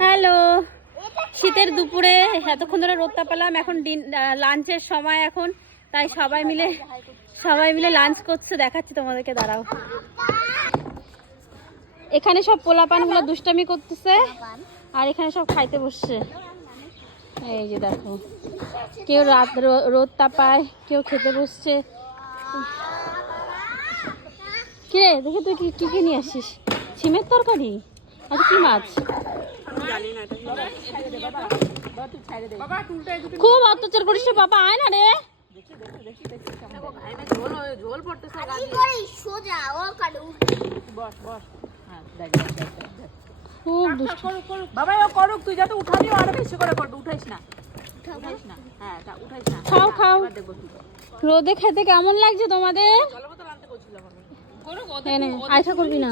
Hello, শীতের দুপুরে এতক্ষণ ধরে রোদটা পেলাম, এখন লাঞ্চের সময় এখন, তাই সবাই মিলে লাঞ্চ করছে, দেখাচ্ছি তোমাদেরকে, দাঁড়াও। এখানে সব পোলাপানগুলো দুষ্টামি করতেছে আর এখানে সব খাইতে বসছে। এই যে দেখো, কেউ রোদ তাপায়, কেউ খেতে বসছে। কিরে দেখি তুই কি কি নিয়ে আসিস? ছিমের তরকারি আর কি মাছ? খুব অত্যাচার করিস বাবা, আয় না রে। খুব বাবা করুক, তুই যাতে উঠাবি আরো বেশি করে করবে, উঠাইস না। খাও খাও। রোদে খেতে কেমন লাগছে তোমাদের? আয়সা করবি না।